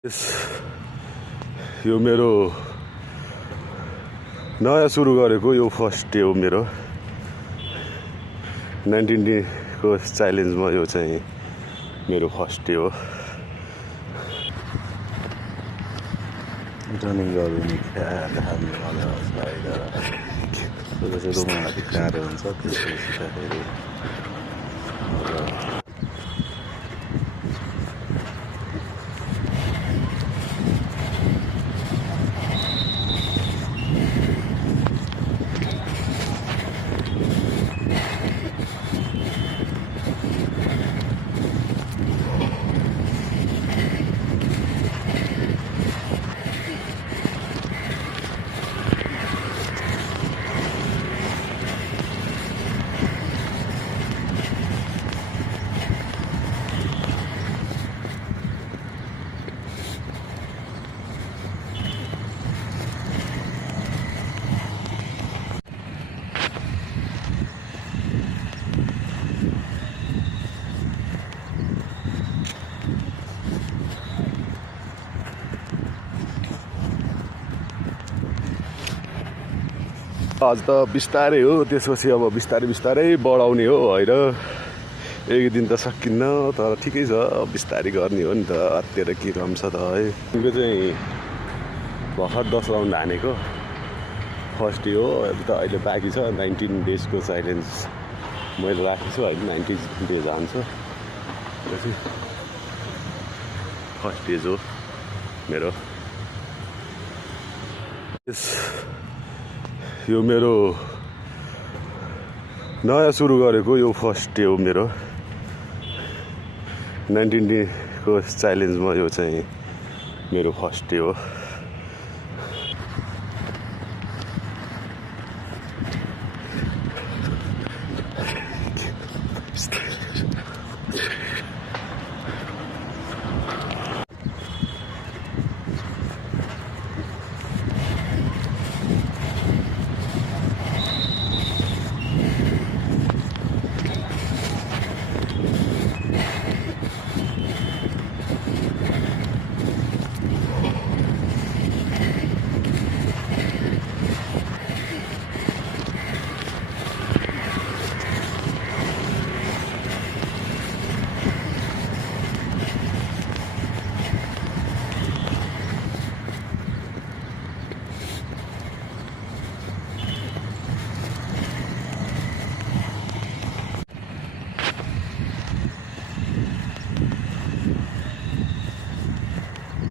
यो मेरो नयाँ सुरु गरेको यो फर्स्ट डे हो मेरो 19 डेको च्यालेन्जमा यो चाहिँ मेरो फर्स्ट डे हो। रनिङ गर्नु रुममा कार्य हुन्छ त्यसपछि फेरि आज त बिस्तारै हो, त्यसपछि अब बिस्तारै बढाउने हो होइन। एक दिन त सकिन्न, तर ठिकै छ, बिस्तारै गर्ने हो नि त। अत्तिर के रम्छ त है। यो चाहिँ भर्खर 10 राउन्ड हानेको फर्स्ट डे हो। अब त अहिले बाँकी छ 19 डेजको च्यालेन्ज मैले राखेको छु होइन। 19 डेज हान्छ, फर्स्ट डेज हो मेरो। यो मेरो नयाँ सुरु गरेको यो फर्स्ट डे हो मेरो 19 डेको च्यालेन्जमा यो चाहिँ मेरो फर्स्ट डे हो।